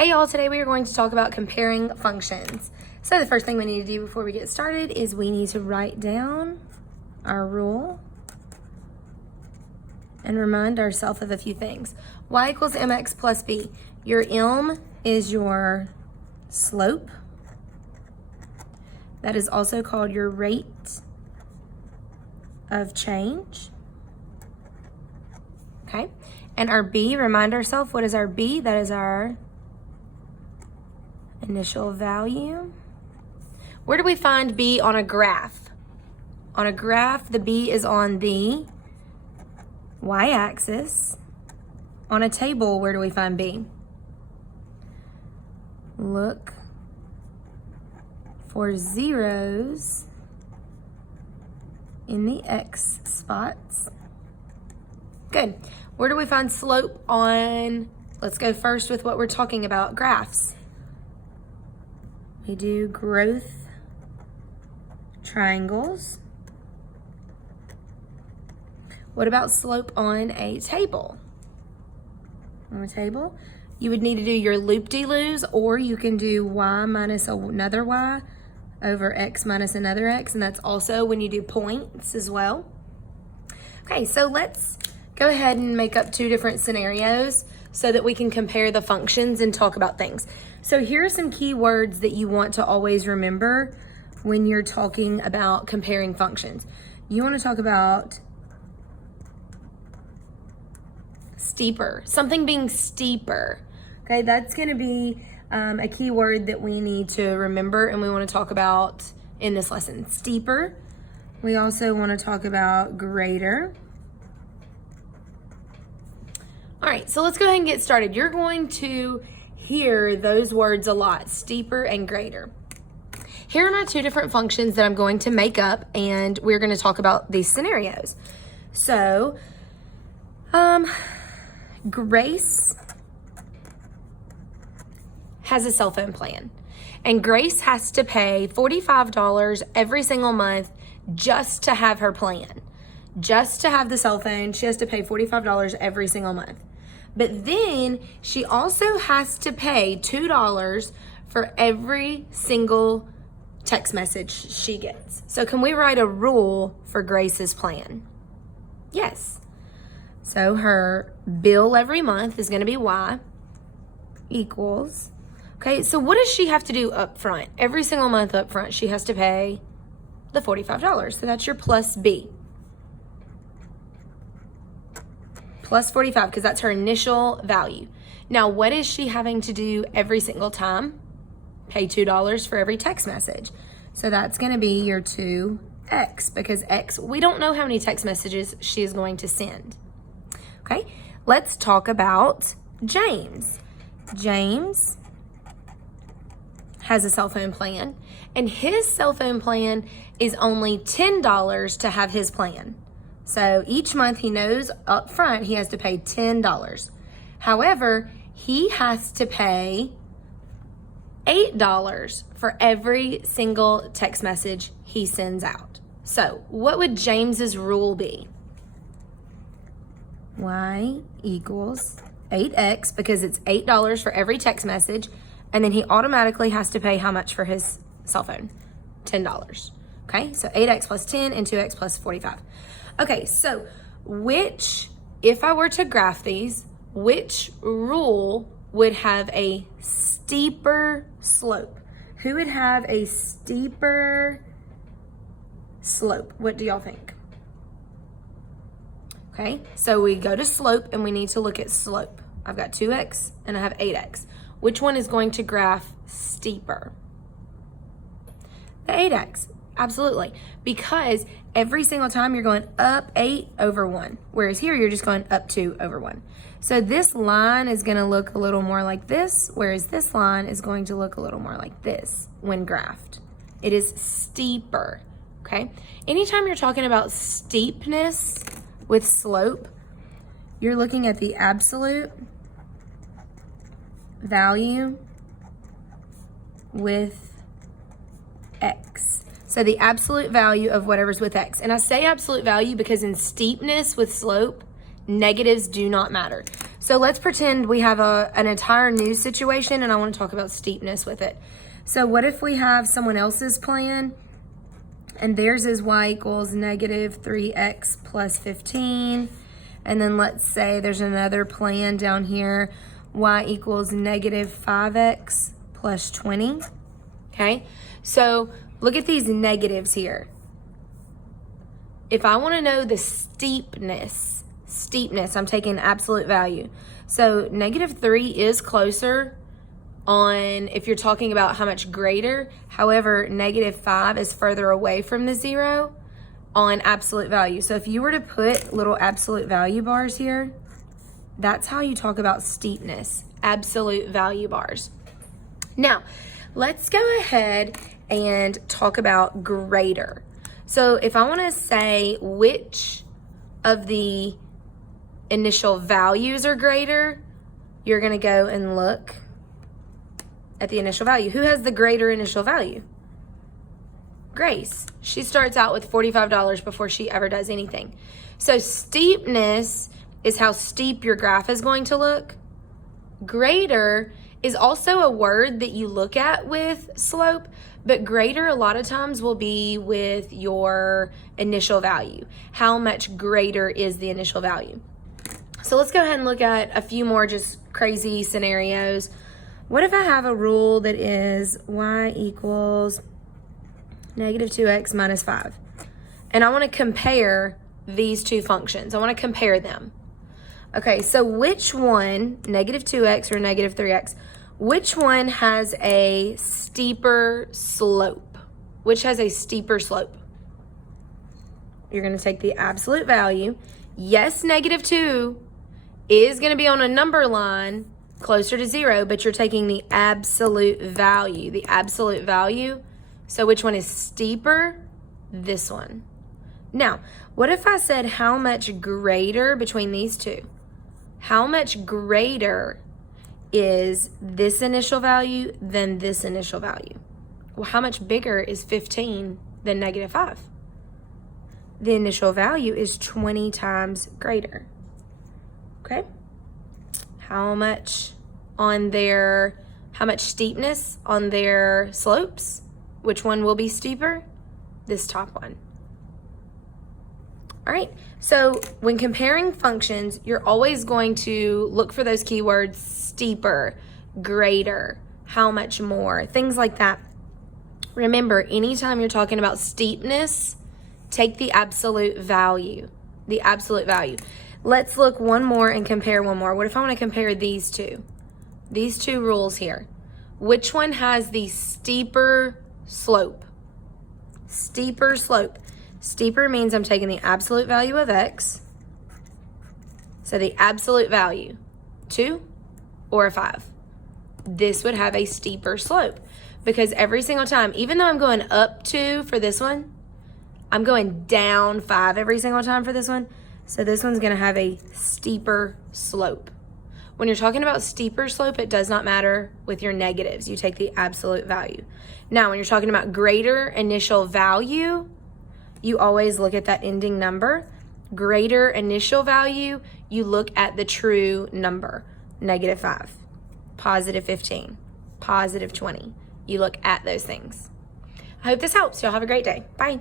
Hey y'all, today we are going to talk about comparing functions. So the first thing we need to do before we get started is we need to write down our rule and remind ourselves of a few things. Y equals mx plus b. Your m is your slope. That is also called your rate of change. Okay, and our b, remind ourselves, what is our b? That is our initial value. Where do we find b on a graph? On a graph, the b is on the y-axis. On a table, where do we find b? Look for zeros in the x spots. Good. Where do we find slope on, let's go first with what we're talking about, graphs. We do growth triangles. What about slope on a table? On a table, you would need to do your loop-de-loos, or you can do y minus another y over x minus another x, and that's also when you do points as well. Okay, so let's go ahead and make up two different scenarios so that we can compare the functions and talk about things. So here are some key words that you want to always remember when you're talking about comparing functions. You want to talk about steeper, something being steeper. Okay, that's going to be a key word that we need to remember and we want to talk about in this lesson. Steeper. We also want to talk about greater. All right, so let's go ahead and get started. You're going to hear those words a lot, steeper and greater. Here are my two different functions that I'm going to make up, and we're going to talk about these scenarios. So, Grace has a cell phone plan, and Grace has to pay $45 every single month just to have her plan. Just to have the cell phone, she has to pay $45 every single month. But then she also has to pay $2 for every single text message she gets. So can we write a rule for Grace's plan? Yes. So her bill every month is going to be Y equals. Okay, so what does she have to do up front? Every single month up front, she has to pay the $45. So that's your plus B. Plus 45, because that's her initial value. Now, what is she having to do every single time? Pay $2 for every text message. So that's going to be your 2x, because x, we don't know how many text messages she is going to send. Okay, let's talk about James. James has a cell phone plan, and his cell phone plan is only $10 to have his plan. So each month he knows up front he has to pay $10. However, he has to pay $8 for every single text message he sends out. So what would James's rule be? Y equals 8x, because it's $8 for every text message, and then he automatically has to pay how much for his cell phone? $10. Okay, so 8x plus 10 and 2x plus 45. Okay, so if I were to graph these, which rule would have a steeper slope? Who would have a steeper slope? What do y'all think? Okay, so we go to slope and we need to look at slope. I've got 2x and I have 8x. Which one is going to graph steeper? The 8x. Absolutely, because every single time you're going up 8 over 1, whereas here you're just going up 2 over 1. So this line is going to look a little more like this, whereas this line is going to look a little more like this when graphed. It is steeper, okay? Anytime you're talking about steepness with slope, you're looking at the absolute value with x. So the absolute value of whatever's with x. And I say absolute value because in steepness with slope, negatives do not matter. So let's pretend we have an entire new situation and I want to talk about steepness with it. So what if we have someone else's plan and theirs is y equals negative 3x plus 15. And then let's say there's another plan down here, y equals negative 5x plus 20. Okay, so look at these negatives here. If I want to know the steepness, I'm taking absolute value. So negative 3 is closer on if you're talking about how much greater. However, negative 5 is further away from the 0 on absolute value. So if you were to put little absolute value bars here, that's how you talk about steepness, absolute value bars. Now, let's go ahead and talk about greater. So if I want to say which of the initial values are greater, you're going to go and look at the initial value. Who has the greater initial value? Grace. She starts out with $45 before she ever does anything. So steepness is how steep your graph is going to look. Greater is also a word that you look at with slope, but greater a lot of times will be with your initial value. How much greater is the initial value? So let's go ahead and look at a few more just crazy scenarios. What if I have a rule that is y equals negative 2x minus 5? And I want to compare these two functions. I want to compare them. Okay, so which one, negative 2x or negative 3x, which one has a steeper slope? Which has a steeper slope? You're going to take the absolute value. Yes, negative 2 is going to be on a number line closer to 0, but you're taking the absolute value. The absolute value. So which one is steeper? This one. Now, what if I said how much greater between these two? How much greater is this initial value than this initial value? Well, how much bigger is 15 than negative 5? The initial value is 20 times greater. Okay? How much steepness on their slopes? Which one will be steeper? This top one. All right, so when comparing functions, you're always going to look for those keywords: steeper, greater, how much more, things like that. Remember, anytime you're talking about steepness, take the absolute value. The absolute value. Let's look one more and compare one more. What if I want to compare these two? These two rules here. Which one has the steeper slope? Steeper slope. Steeper means I'm taking the absolute value of x. So the absolute value, 2 or a 5. This would have a steeper slope because every single time, even though I'm going up 2 for this one, I'm going down 5 every single time for this one. So this one's going to have a steeper slope. When you're talking about steeper slope, it does not matter with your negatives. You take the absolute value. Now, when you're talking about greater initial value, you always look at that ending number. Greater initial value, you look at the true number. Negative 5, positive 15, positive 20. You look at those things. I hope this helps. Y'all have a great day. Bye.